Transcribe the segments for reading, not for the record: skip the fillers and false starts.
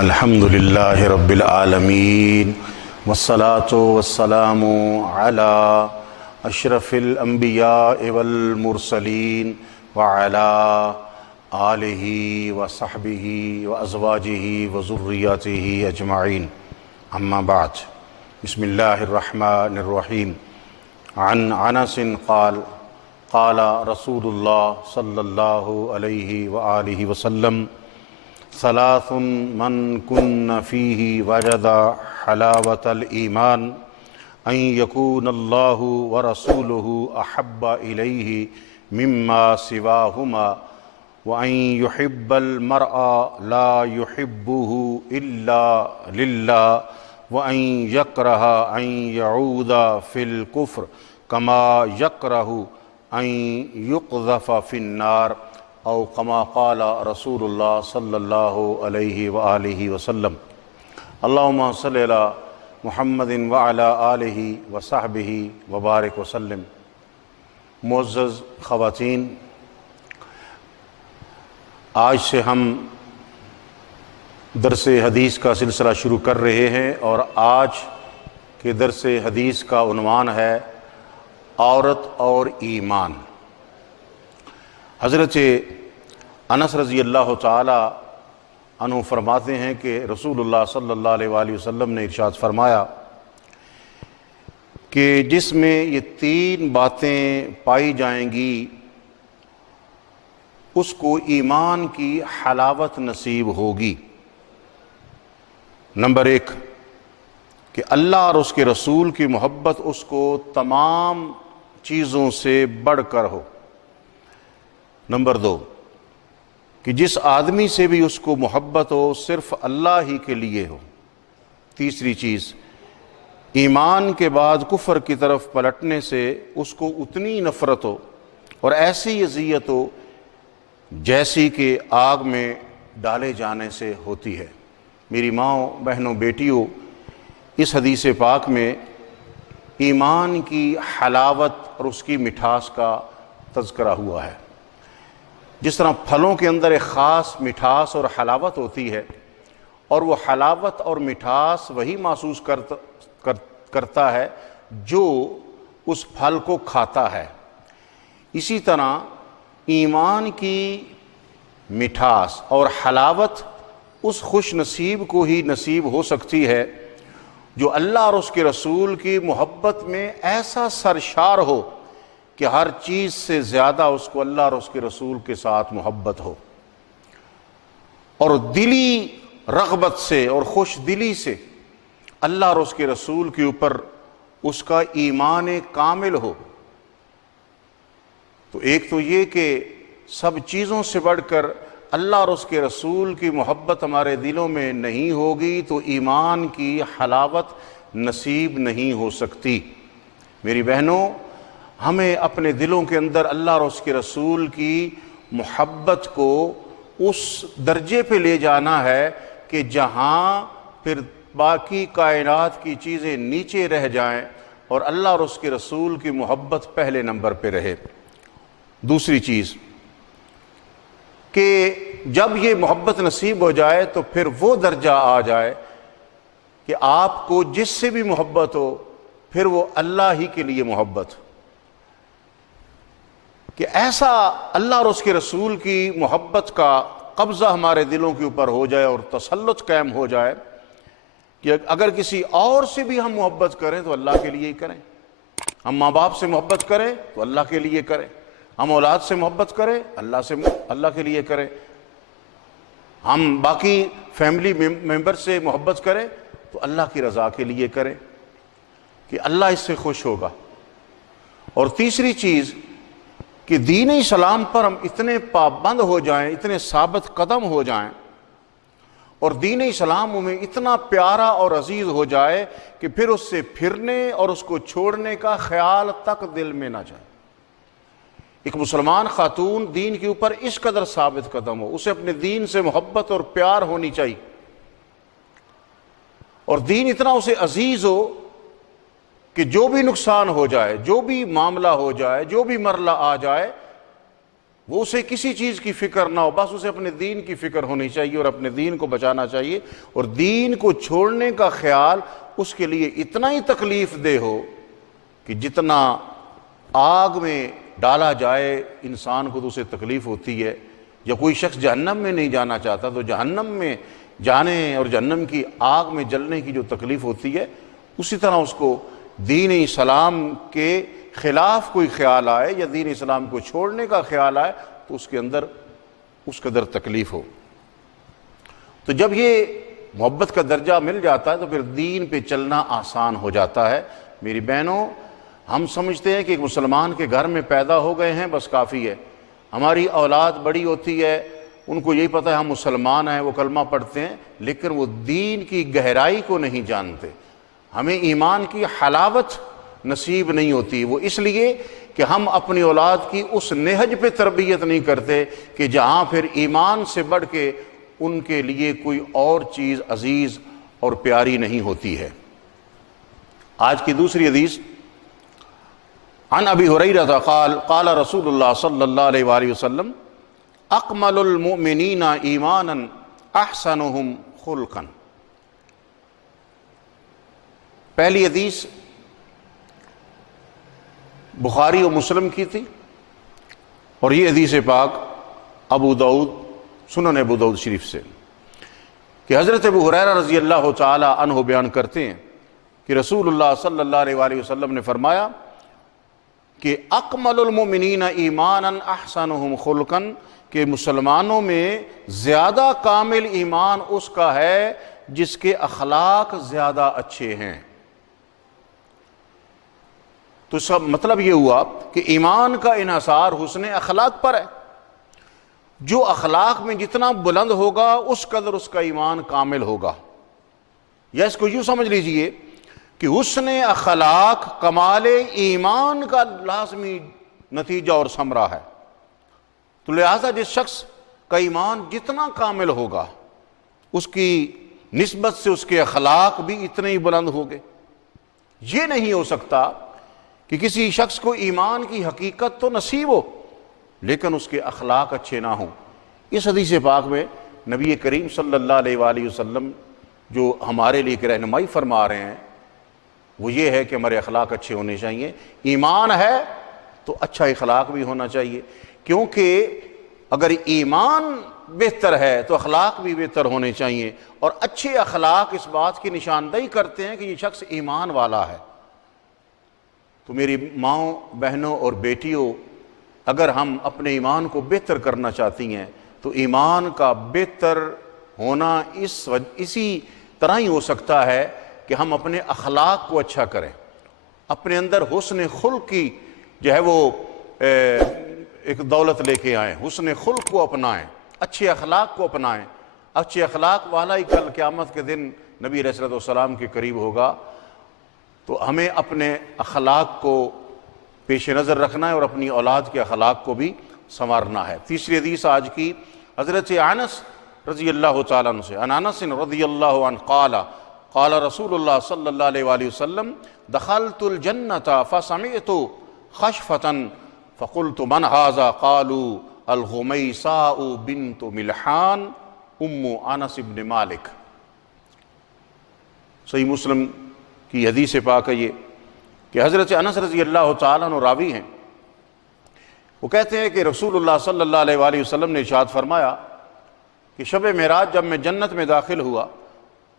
الحمد للہ رب العالمین والصلاة والسلام علی اشرف الانبیاء والمرسلین وعلی آلہ وصحبہ وازواجہ وذریاتہ اجمعین اما بعد بسم اللہ الرحمن الرحیم عن انس قال قال رسول اللہ صلی اللہ علیہ وآلہ وسلم ثلاث من كن فيه وجد حلاوة الإيمان أن يكون الله ورسوله أحب إليه مما سواهما وأن يحب المرء لا يحبه إلا لله وأن يكره أن يعود في الكفر كما يكره أن يقذف في النار او کما قال رسول اللہ صلی اللہ علیہ وآلہ وسلم اللہم صلی علی محمد وعلی آلہ وصحبہ وبارک وسلم۔ معزز خواتین، آج سے ہم درس حدیث کا سلسلہ شروع کر رہے ہیں، اور آج کے درس حدیث کا عنوان ہے عورت اور ایمان۔ حضرت انس رضی اللہ تعالی عنہ فرماتے ہیں کہ رسول اللہ صلی اللہ علیہ وآلہ وسلم نے ارشاد فرمایا کہ جس میں یہ تین باتیں پائی جائیں گی اس کو ایمان کی حلاوت نصیب ہوگی۔ نمبر ایک، کہ اللہ اور اس کے رسول کی محبت اس کو تمام چیزوں سے بڑھ کر ہو۔ نمبر دو، کہ جس آدمی سے بھی اس کو محبت ہو صرف اللہ ہی کے لیے ہو۔ تیسری چیز، ایمان کے بعد کفر کی طرف پلٹنے سے اس کو اتنی نفرت ہو اور ایسی اذیت ہو جیسی کہ آگ میں ڈالے جانے سے ہوتی ہے۔ میری ماؤں، بہنوں، بیٹیوں، اس حدیث پاک میں ایمان کی حلاوت اور اس کی مٹھاس کا تذکرہ ہوا ہے۔ جس طرح پھلوں کے اندر ایک خاص مٹھاس اور حلاوت ہوتی ہے، اور وہ حلاوت اور مٹھاس وہی محسوس کرتا ہے جو اس پھل کو کھاتا ہے، اسی طرح ایمان کی مٹھاس اور حلاوت اس خوش نصیب کو ہی نصیب ہو سکتی ہے جو اللہ اور اس کے رسول کی محبت میں ایسا سرشار ہو کہ ہر چیز سے زیادہ اس کو اللہ اور اس کے رسول کے ساتھ محبت ہو، اور دلی رغبت سے اور خوش دلی سے اللہ اور اس کے رسول کے اوپر اس کا ایمان کامل ہو۔ تو ایک تو یہ کہ سب چیزوں سے بڑھ کر اللہ اور اس کے رسول کی محبت ہمارے دلوں میں نہیں ہوگی تو ایمان کی حلاوت نصیب نہیں ہو سکتی۔ میری بہنوں، ہمیں اپنے دلوں کے اندر اللہ اور اس کے رسول کی محبت کو اس درجے پہ لے جانا ہے کہ جہاں پھر باقی کائنات کی چیزیں نیچے رہ جائیں اور اللہ اور اس کے رسول کی محبت پہلے نمبر پہ رہے۔ دوسری چیز کہ جب یہ محبت نصیب ہو جائے تو پھر وہ درجہ آ جائے کہ آپ کو جس سے بھی محبت ہو پھر وہ اللہ ہی کے لیے محبت، کہ ایسا اللہ اور اس کے رسول کی محبت کا قبضہ ہمارے دلوں کے اوپر ہو جائے اور تسلط قائم ہو جائے کہ اگر کسی اور سے بھی ہم محبت کریں تو اللہ کے لیے ہی کریں۔ ہم ماں باپ سے محبت کریں تو اللہ کے لیے کریں، ہم اولاد سے محبت کریں اللہ کے لیے کریں، ہم باقی فیملی ممبر سے محبت کریں تو اللہ کی رضا کے لیے کریں کہ اللہ اس سے خوش ہوگا۔ اور تیسری چیز کہ دین اسلام پر ہم اتنے پابند ہو جائیں، اتنے ثابت قدم ہو جائیں، اور دین اسلام ہمیں اتنا پیارا اور عزیز ہو جائے کہ پھر اس سے پھرنے اور اس کو چھوڑنے کا خیال تک دل میں نہ جائے۔ ایک مسلمان خاتون دین کے اوپر اس قدر ثابت قدم ہو، اسے اپنے دین سے محبت اور پیار ہونی چاہیے، اور دین اتنا اسے عزیز ہو کہ جو بھی نقصان ہو جائے، جو بھی معاملہ ہو جائے، جو بھی مرحلہ آ جائے، وہ اسے کسی چیز کی فکر نہ ہو، بس اسے اپنے دین کی فکر ہونی چاہیے اور اپنے دین کو بچانا چاہیے، اور دین کو چھوڑنے کا خیال اس کے لیے اتنا ہی تکلیف دہ ہو کہ جتنا آگ میں ڈالا جائے انسان کو تو اسے تکلیف ہوتی ہے، یا کوئی شخص جہنم میں نہیں جانا چاہتا تو جہنم میں جانے اور جہنم کی آگ میں جلنے کی جو تکلیف ہوتی ہے، اسی طرح اس کو دین اسلام کے خلاف کوئی خیال آئے یا دین اسلام کو چھوڑنے کا خیال آئے تو اس کے اندر اس قدر تکلیف ہو۔ تو جب یہ محبت کا درجہ مل جاتا ہے تو پھر دین پہ چلنا آسان ہو جاتا ہے۔ میری بہنوں، ہم سمجھتے ہیں کہ ایک مسلمان کے گھر میں پیدا ہو گئے ہیں بس کافی ہے، ہماری اولاد بڑی ہوتی ہے، ان کو یہی پتہ ہے ہم مسلمان ہیں، وہ کلمہ پڑھتے ہیں، لیکن وہ دین کی گہرائی کو نہیں جانتے، ہمیں ایمان کی حلاوت نصیب نہیں ہوتی۔ وہ اس لیے کہ ہم اپنی اولاد کی اس نہج پہ تربیت نہیں کرتے کہ جہاں پھر ایمان سے بڑھ کے ان کے لیے کوئی اور چیز عزیز اور پیاری نہیں ہوتی ہے۔ آج کی دوسری حدیث، عن ابی ہریرہ قال قال رسول اللہ صلی اللہ علیہ وآلہ وسلم اکمل المؤمنین ایمانا احسنہم خلقا۔ پہلی حدیث بخاری و مسلم کی تھی، اور یہ حدیث پاک ابو داؤد سنن ابو داؤد شریف سے، کہ حضرت ابو ہریرہ رضی اللہ تعالی عنہ بیان کرتے ہیں کہ رسول اللہ صلی اللہ علیہ وآلہ وسلم نے فرمایا کہ اکمل المؤمنین ایمانا احسنہم خلقا، کہ مسلمانوں میں زیادہ کامل ایمان اس کا ہے جس کے اخلاق زیادہ اچھے ہیں۔ تو سب مطلب یہ ہوا کہ ایمان کا انحصار حسن اخلاق پر ہے، جو اخلاق میں جتنا بلند ہوگا اس قدر اس کا ایمان کامل ہوگا۔ یا اس کو یوں سمجھ لیجئے کہ حسن اخلاق کمال ایمان کا لازمی نتیجہ اور ثمرہ ہے۔ تو لہٰذا جس شخص کا ایمان جتنا کامل ہوگا اس کی نسبت سے اس کے اخلاق بھی اتنے ہی بلند ہوگے۔ یہ نہیں ہو سکتا کہ کسی شخص کو ایمان کی حقیقت تو نصیب ہو لیکن اس کے اخلاق اچھے نہ ہوں۔ اس حدیث پاک میں نبی کریم صلی اللہ علیہ وآلہ وسلم جو ہمارے لیے ایک رہنمائی فرما رہے ہیں وہ یہ ہے کہ ہمارے اخلاق اچھے ہونے چاہیے۔ ایمان ہے تو اچھا اخلاق بھی ہونا چاہیے، کیونکہ اگر ایمان بہتر ہے تو اخلاق بھی بہتر ہونے چاہیے، اور اچھے اخلاق اس بات کی نشاندہی کرتے ہیں کہ یہ شخص ایمان والا ہے۔ تو میری ماؤں، بہنوں اور بیٹیوں، اگر ہم اپنے ایمان کو بہتر کرنا چاہتی ہیں تو ایمان کا بہتر ہونا اسی طرح ہی ہو سکتا ہے کہ ہم اپنے اخلاق کو اچھا کریں، اپنے اندر حسن خلق کی جو ہے وہ ایک دولت لے کے آئیں، حسن خلق کو اپنائیں، اچھے اخلاق کو اپنائیں۔ اچھے اخلاق والا ہی کل قیامت کے دن نبی علیہ الصلوۃ والسلام کے قریب ہوگا۔ تو ہمیں اپنے اخلاق کو پیش نظر رکھنا ہے اور اپنی اولاد کے اخلاق کو بھی سنوارنا ہے۔ تیسری حدیث آج کی حضرت انس رضی اللہ تعالیٰ عنہ سے، عن انس رضی اللہ عنہ قال قال رسول اللہ صلی اللہ علیہ وآلہ وسلم دخلت الجنۃ فسمعت خشفة فقلت من هذا قالوا الغمیساء بنت ملحان ام انس بن مالک۔ صحیح مسلم کی حدیث پاک ہے یہ کہ حضرت انس رضی اللہ تعالیٰ عنہ راوی ہیں، وہ کہتے ہیں کہ رسول اللہ صلی اللہ علیہ وآلہ وسلم نے ارشاد فرمایا کہ شب معراج جب میں جنت میں داخل ہوا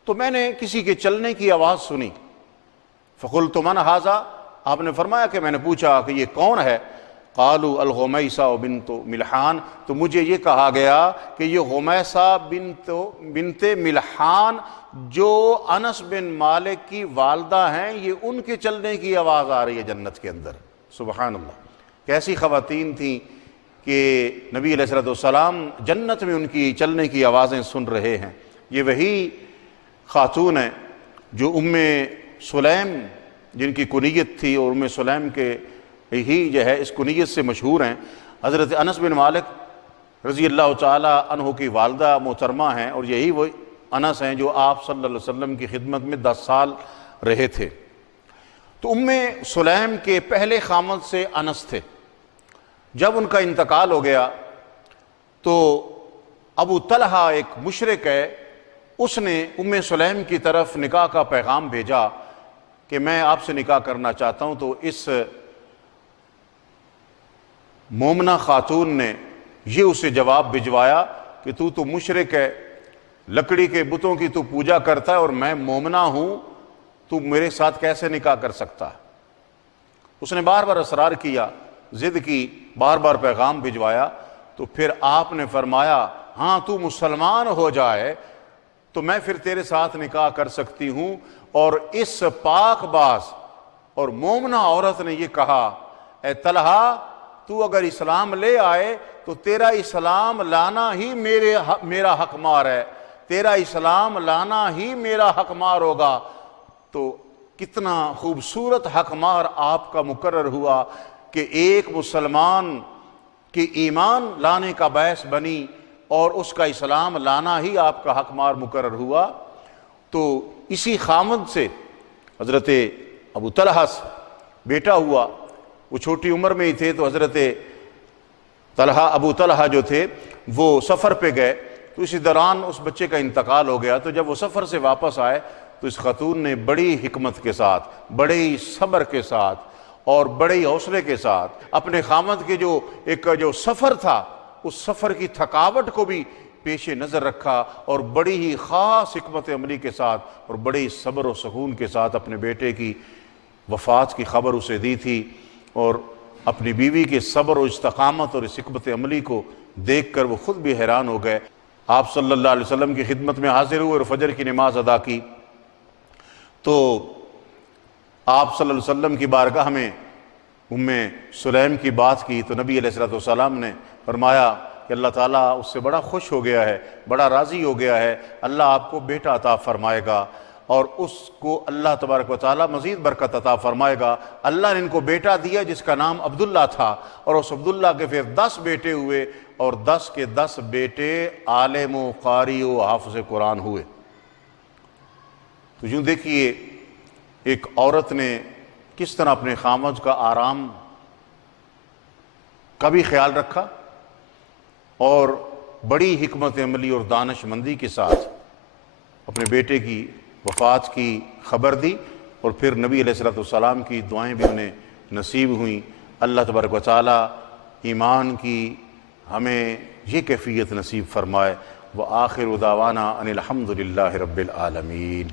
تو میں نے کسی کے چلنے کی آواز سنی۔ فقلت من ھذا، آپ نے فرمایا کہ میں نے پوچھا کہ یہ کون ہے؟ قالوا الغمیسہ بنت ملحان، تو مجھے یہ کہا گیا کہ یہ غمیسہ بنت ملحان جو انس بن مالک کی والدہ ہیں، یہ ان کے چلنے کی آواز آ رہی ہے جنت کے اندر۔ سبحان اللہ، کیسی خواتین تھیں کہ نبی علیہ الصلوۃ والسلام جنت میں ان کی چلنے کی آوازیں سن رہے ہیں۔ یہ وہی خاتون ہیں جو ام سلیم جن کی کنیت تھی، اور ام سلیم کے ہی جو ہے اس کنیت سے مشہور ہیں، حضرت انس بن مالک رضی اللہ تعالی عنہ کی والدہ محترمہ ہیں، اور یہی وہ انس ہیں جو آپ صلی اللہ علیہ وسلم کی خدمت میں 10 سال رہے تھے۔ تو ام سلیم کے پہلے خامد سے انس تھے، جب ان کا انتقال ہو گیا تو ابو طلحہ ایک مشرک ہے، اس نے ام سلیم کی طرف نکاح کا پیغام بھیجا کہ میں آپ سے نکاح کرنا چاہتا ہوں۔ تو اس مومنہ خاتون نے یہ اسے جواب بھجوایا کہ تو مشرک ہے، لکڑی کے بتوں کی تو پوجا کرتا ہے، اور میں مومنہ ہوں، تو میرے ساتھ کیسے نکاح کر سکتا ہے؟ اس نے بار بار اصرار کیا، ضد کی، بار بار پیغام بھجوایا۔ تو پھر آپ نے فرمایا ہاں تو مسلمان ہو جائے تو میں پھر تیرے ساتھ نکاح کر سکتی ہوں۔ اور اس پاک باز اور مومنہ عورت نے یہ کہا، اے طلحہ تو اگر اسلام لے آئے تو تیرا اسلام لانا ہی میرا حق مار ہے، تیرا اسلام لانا ہی میرا حق مار ہوگا۔ تو کتنا خوبصورت حق مار آپ کا مقرر ہوا کہ ایک مسلمان کے ایمان لانے کا باعث بنی اور اس کا اسلام لانا ہی آپ کا حق مار مقرر ہوا۔ تو اسی خامد سے حضرت ابو طلحہ سے بیٹا ہوا، وہ چھوٹی عمر میں ہی تھے۔ تو حضرت ابو طلحہ جو تھے وہ سفر پہ گئے، تو اسی دوران اس بچے کا انتقال ہو گیا۔ تو جب وہ سفر سے واپس آئے تو اس خاتون نے بڑی حکمت کے ساتھ، بڑے ہی صبر کے ساتھ اور بڑے ہی حوصلے کے ساتھ اپنے خامد کے جو سفر تھا، اس سفر کی تھکاوٹ کو بھی پیش نظر رکھا، اور بڑی ہی خاص حکمت عملی کے ساتھ اور بڑے ہی صبر و سکون کے ساتھ اپنے بیٹے کی وفات کی خبر اسے دی تھی۔ اور اپنی بیوی کے صبر و استقامت اور اس حکمت عملی کو دیکھ کر وہ خود بھی حیران ہو گئے۔ آپ صلی اللہ علیہ وسلم کی خدمت میں حاضر ہوئے اور فجر کی نماز ادا کی۔ تو آپ صلی اللہ علیہ وسلم کی بارگاہ میں ام سلیم کی بات کی تو نبی علیہ السلام نے فرمایا کہ اللہ تعالیٰ اس سے بڑا خوش ہو گیا ہے، بڑا راضی ہو گیا ہے، اللہ آپ کو بیٹا عطا فرمائے گا، اور اس کو اللہ تبارک و تعالیٰ مزید برکت عطا فرمائے گا۔ اللہ نے ان کو بیٹا دیا جس کا نام عبداللہ تھا، اور اس عبداللہ کے پھر 10 بیٹے ہوئے، اور 10 کے 10 بیٹے عالم و قاری و حافظ قرآن ہوئے۔ تو یوں دیکھیے ایک عورت نے کس طرح اپنے خامد کا آرام کا بھی خیال رکھا، اور بڑی حکمت عملی اور دانش مندی کے ساتھ اپنے بیٹے کی وفات کی خبر دی، اور پھر نبی علیہ السلام کی دعائیں بھی انہیں نصیب ہوئیں۔ اللہ تبارک و تعالیٰ ایمان کی ہمیں یہ کیفیت نصیب فرمائے۔ وآخر دعوانا ان الحمد للہ رب العالمین۔